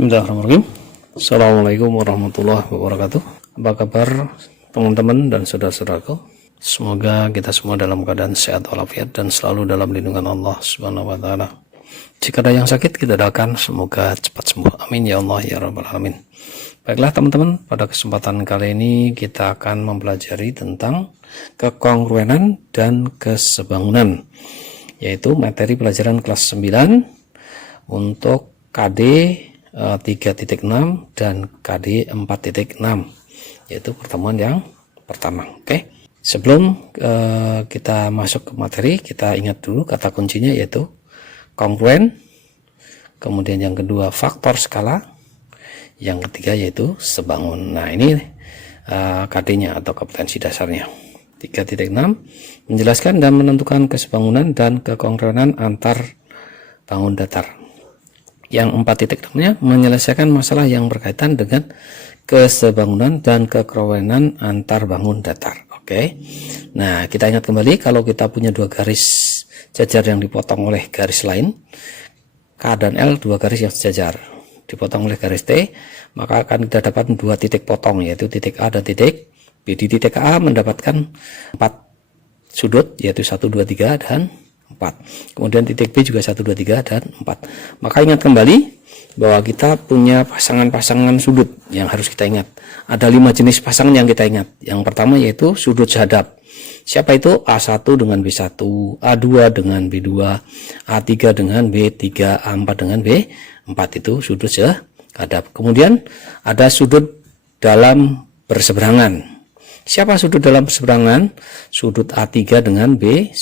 Bismillahirrahmanirrahim. Assalamualaikum warahmatullahi wabarakatuh. Apa kabar teman-teman dan saudara-saudaraku? Semoga kita semua dalam keadaan sehat walafiat dan selalu dalam lindungan Allah Subhanahu wa taala. Jika ada yang sakit, kita doakan semoga cepat sembuh. Amin ya Allah ya rabbal alamin. Baiklah teman-teman, pada kesempatan kali ini kita akan mempelajari tentang kekongruenan dan kesebangunan, yaitu materi pelajaran kelas 9 untuk KD 3.6 dan KD 4.6, yaitu pertemuan yang pertama. Oke. Sebelum kita masuk ke materi, kita ingat dulu kata kuncinya, yaitu kongruen, kemudian yang kedua faktor skala, yang ketiga yaitu sebangun. Nah, ini KD-nya atau kompetensi dasarnya. 3.6 menjelaskan dan menentukan kesebangunan dan kekongruenan antar bangun datar. Yang 4.6-nya menyelesaikan masalah yang berkaitan dengan kesebangunan dan kekongruenan antar bangun datar. Oke. Nah, kita ingat kembali kalau kita punya dua garis jajar yang dipotong oleh garis lain, K dan L, dua garis yang sejajar dipotong oleh garis T, maka akan kita dapat dua titik potong, yaitu titik A dan titik B. Di titik A mendapatkan 4 sudut, yaitu 1, 2, 3 dan 4. Kemudian titik B juga 1, 2, 3 dan 4. Maka ingat kembali bahwa kita punya pasangan-pasangan sudut yang harus kita ingat. Ada 5 jenis pasangan yang kita ingat. Yang pertama yaitu sudut sehadap. Siapa itu? A1 dengan B1, A2 dengan B2, A3 dengan B3, A4 dengan B4, itu sudut sehadap. Kemudian ada sudut dalam berseberangan. Siapa sudut dalam berseberangan? Sudut A3 dengan B1,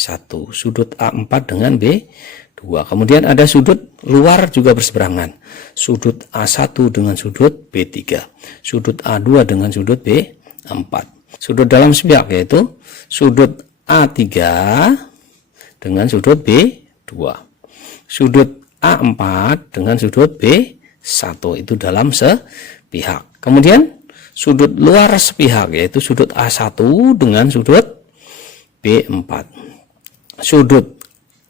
sudut A4 dengan B2. Kemudian ada sudut luar juga berseberangan. Sudut A1 dengan sudut B3, sudut A2 dengan sudut B4. Sudut dalam sepihak yaitu sudut A3 dengan sudut B2, sudut A4 dengan sudut B1, itu dalam sepihak. Kemudian sudut luar sepihak yaitu sudut A1 dengan sudut B4, sudut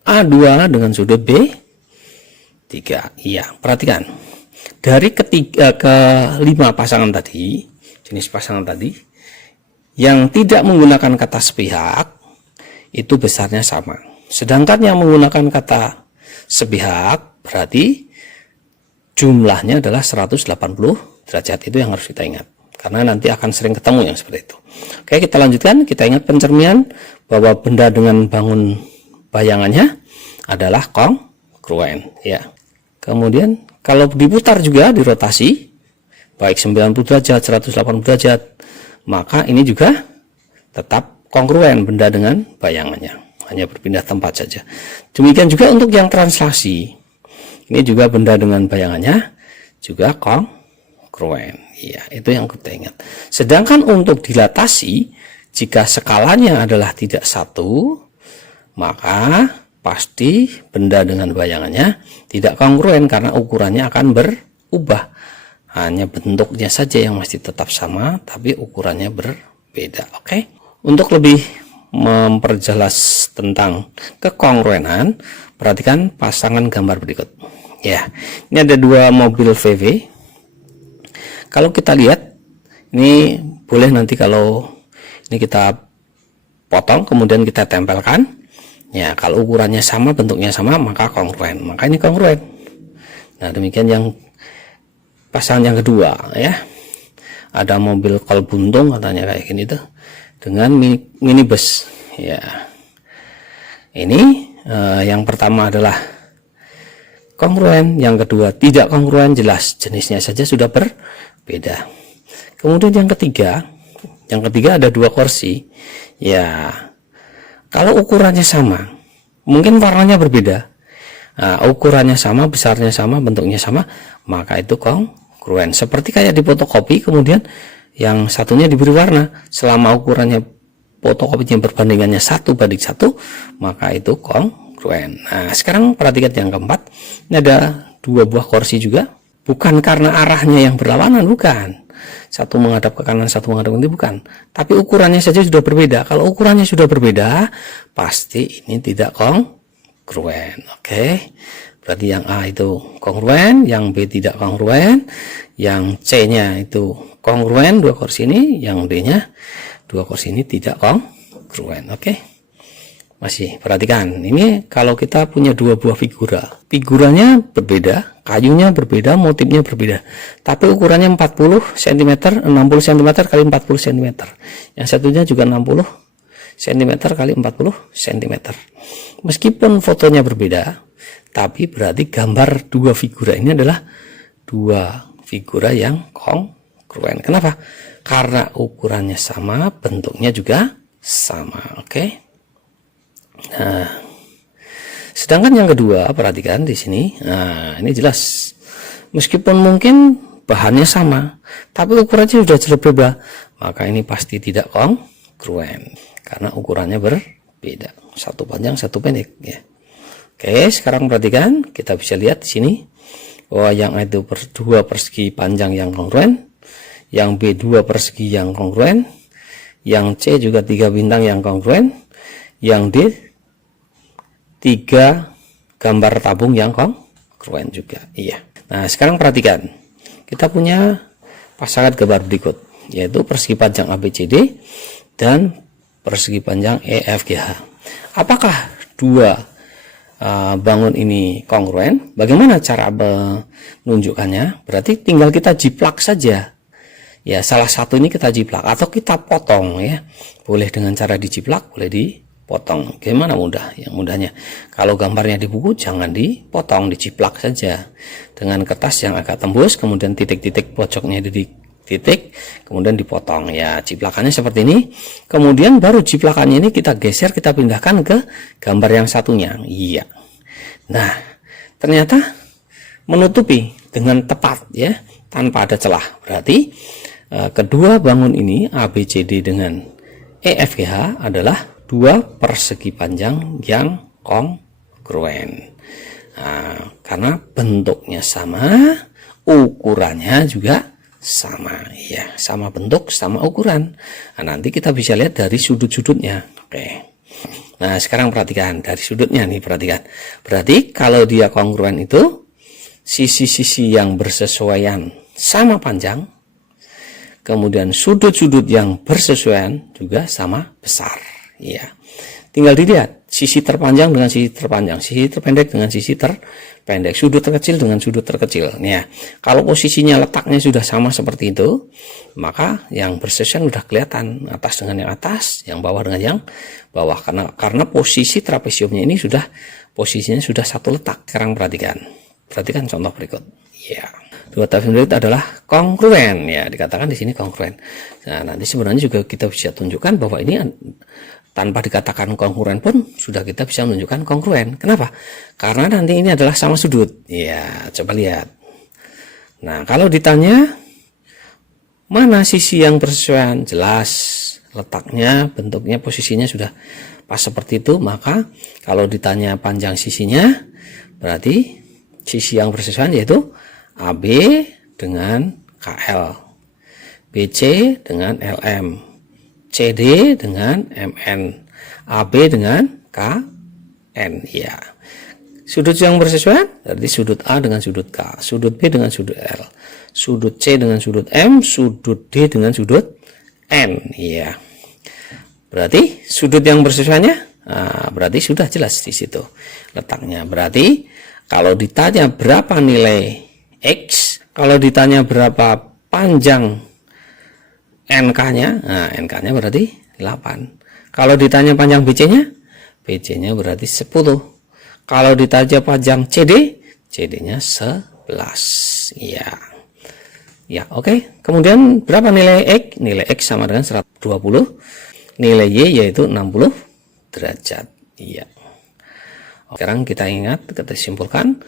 A2 dengan sudut B3. Iya, perhatikan. Dari ketiga ke 5 pasangan tadi, jenis pasangan tadi, yang tidak menggunakan kata sepihak itu besarnya sama. Sedangkan yang menggunakan kata sepihak berarti jumlahnya adalah 180 derajat. Itu yang harus kita ingat, karena nanti akan sering ketemu yang seperti itu. Oke, kita lanjutkan. Kita ingat pencerminan bahwa benda dengan bangun bayangannya adalah kongruen, ya. Kemudian kalau diputar juga dirotasi baik 90 derajat, 180 derajat, maka ini juga tetap kongruen benda dengan bayangannya, hanya berpindah tempat saja. Demikian juga untuk yang translasi, ini juga benda dengan bayangannya juga kongruen. Iya, itu yang kita ingat. Sedangkan untuk dilatasi, jika skalanya adalah tidak satu, maka pasti benda dengan bayangannya tidak kongruen karena ukurannya akan berubah. Hanya bentuknya saja yang masih tetap sama, tapi ukurannya berbeda. Oke. Untuk lebih memperjelas tentang kekongruenan, perhatikan pasangan gambar berikut. Ya, ini ada dua mobil VW. Kalau kita lihat, ini boleh nanti kalau ini kita potong kemudian kita tempelkan. Ya, kalau ukurannya sama, bentuknya sama, maka kongruen. Maka ini kongruen. Nah, demikian yang pasangan yang kedua, ya. Ada mobil kol buntung katanya kayak gini tuh dengan minibus, ya. Ini yang pertama adalah kongruen, yang kedua tidak kongruen, jelas jenisnya saja sudah berbeda. Kemudian yang ketiga ada dua kursi, ya. Kalau ukurannya sama, mungkin warnanya berbeda. Nah, ukurannya sama, besarnya sama, bentuknya sama, maka itu kongruen. Seperti kayak di fotokopi, kemudian yang satunya diberi warna. Selama ukurannya fotokopinya berbandingannya 1:1, maka itu kongruen. Nah, sekarang perhatikan yang keempat. Ini ada dua buah kursi juga. Bukan karena arahnya yang berlawanan, bukan. Satu menghadap ke kanan, satu menghadap ke kiri, bukan. Tapi ukurannya saja sudah berbeda. Kalau ukurannya sudah berbeda, pasti ini tidak kongruen. Oke. berarti yang A itu kongruen, yang B tidak kongruen, yang C-nya itu kongruen 2 kursi ini, yang D-nya 2 kursi ini tidak kongruen. Oke. Masih perhatikan, ini kalau kita punya 2 buah figuranya berbeda, kayunya berbeda, motifnya berbeda, tapi ukurannya 40 cm, 60 cm kali 40 cm, yang satunya juga 60 cm kali 40 cm. Meskipun fotonya berbeda, tapi berarti gambar 2 figura ini adalah 2 figura yang kongruen. Kenapa? Karena ukurannya sama, bentuknya juga sama. Oke. Nah, sedangkan yang kedua, perhatikan di sini. Nah, ini jelas. Meskipun mungkin bahannya sama, tapi ukurannya sudah jelas berbeda, maka ini pasti tidak kongruen karena ukurannya berbeda. Satu panjang, satu pendek. Ya. Oke, sekarang perhatikan. Kita bisa lihat di sini bahwa yang A itu 2 persegi panjang yang kongruen, yang B 2 persegi yang kongruen, yang C juga 3 bintang yang kongruen, yang D 3 gambar tabung yang kongruen juga. Iya. Nah, sekarang perhatikan. Kita punya pasangan gambar berikut, yaitu persegi panjang ABCD dan persegi panjang EFGH. Apakah 2 bangun ini kongruen? Bagaimana cara menunjukkannya? Berarti tinggal kita jiplak saja. Ya, salah satu ini kita jiplak atau kita potong ya. Boleh dengan cara dijiplak, boleh dipotong. Gimana mudah? Yang mudahnya, kalau gambarnya di buku jangan dipotong, dijiplak saja dengan kertas yang agak tembus, kemudian titik-titik pojoknya di titik, kemudian dipotong. Ya, jiplakannya seperti ini. Kemudian baru jiplakannya ini kita geser, kita pindahkan ke gambar yang satunya. Iya. Nah, ternyata menutupi dengan tepat ya, tanpa ada celah. Berarti kedua bangun ini ABCD dengan EFGH adalah 2 persegi panjang yang kongruen. Nah, karena bentuknya sama, ukurannya juga sama. Ya, sama bentuk, sama ukuran. Nah, nanti kita bisa lihat dari sudut-sudutnya. Oke. Nah, sekarang perhatikan dari sudutnya nih, perhatikan. Berarti kalau dia kongruen itu sisi-sisi yang bersesuaian sama panjang, kemudian sudut-sudut yang bersesuaian juga sama besar. Ya, tinggal dilihat sisi terpanjang dengan sisi terpanjang, sisi terpendek dengan sisi terpendek, sudut terkecil dengan sudut terkecil. Ya, kalau posisinya letaknya sudah sama seperti itu, maka yang bersesuaian sudah kelihatan, atas dengan yang atas, yang bawah dengan yang bawah. Karena posisi trapesiumnya ini posisinya sudah satu letak. Sekarang perhatikan contoh berikut. Ya. 2 trapesium adalah kongruen ya, dikatakan di sini kongruen. Nah, nanti sebenarnya juga kita bisa tunjukkan bahwa ini tanpa dikatakan kongruen pun sudah kita bisa menunjukkan kongruen. Kenapa? Karena nanti ini adalah sama sudut. Ya, coba lihat. Nah, kalau ditanya mana sisi yang bersesuaian, jelas letaknya, bentuknya, posisinya sudah pas seperti itu. Maka kalau ditanya panjang sisinya, berarti sisi yang bersesuaian yaitu AB dengan KL, BC dengan LM, CD dengan MN, AB dengan KN. Ya, sudut yang bersesuaian berarti sudut A dengan sudut K, sudut B dengan sudut L, sudut C dengan sudut M, sudut D dengan sudut N. Ya, berarti sudut yang bersesuaiannya, berarti sudah jelas di situ letaknya. Berarti kalau ditanya berapa nilai X, kalau ditanya berapa panjang NK-nya, nah NK-nya berarti 8. Kalau ditanya panjang BC-nya, BC-nya berarti 10. Kalau ditanya panjang CD, CD-nya 11. Ya. Ya, oke. Kemudian berapa nilai X? Nilai X sama dengan 120. Nilai Y yaitu 60 derajat. Iya. Sekarang kita simpulkan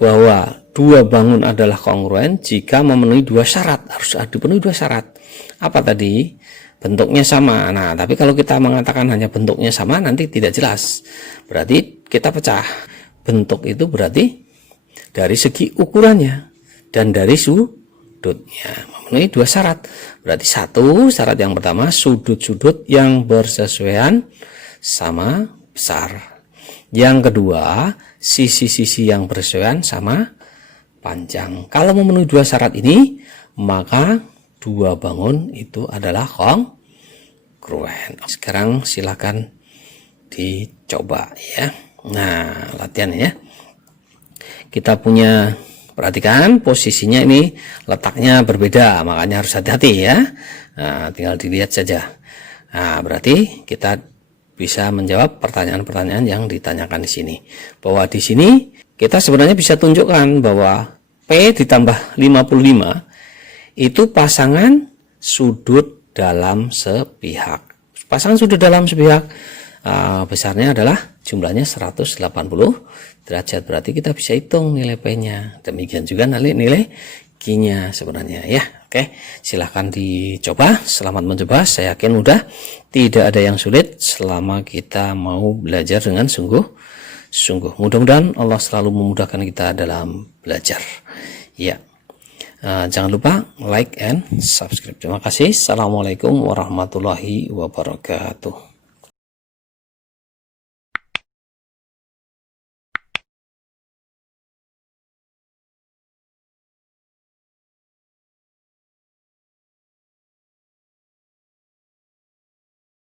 bahwa 2 bangun adalah kongruen jika memenuhi 2 syarat. Harus dipenuhi 2 syarat. Apa tadi? Bentuknya sama. Nah, tapi kalau kita mengatakan hanya bentuknya sama, nanti tidak jelas. Berarti kita pecah. Bentuk itu berarti dari segi ukurannya dan dari sudutnya. Memenuhi 2 syarat. Berarti syarat yang pertama, sudut-sudut yang bersesuaian sama besar. Yang kedua, sisi-sisi yang bersesuaian sama panjang. Kalau memenuhi dua syarat ini, maka dua bangun itu adalah kongruent. Sekarang silakan dicoba ya. Nah, latihan ya. Kita punya, perhatikan posisinya ini letaknya berbeda, makanya harus hati-hati ya. Nah, tinggal dilihat saja. Nah, berarti kita bisa menjawab pertanyaan-pertanyaan yang ditanyakan di sini. Bahwa di sini kita sebenarnya bisa tunjukkan bahwa P ditambah 55 itu pasangan sudut dalam sepihak. Pasangan sudut dalam sepihak besarnya adalah jumlahnya 180 derajat. Berarti kita bisa hitung nilai P-nya. Demikian juga nilai Q-nya sebenarnya ya. Oke, silahkan dicoba. Selamat mencoba. Saya yakin mudah. Tidak ada yang sulit selama kita mau belajar dengan sungguh-sungguh. Mudah-mudahan Allah selalu memudahkan kita dalam belajar. Ya. Jangan lupa like and subscribe. Terima kasih. Assalamualaikum warahmatullahi wabarakatuh.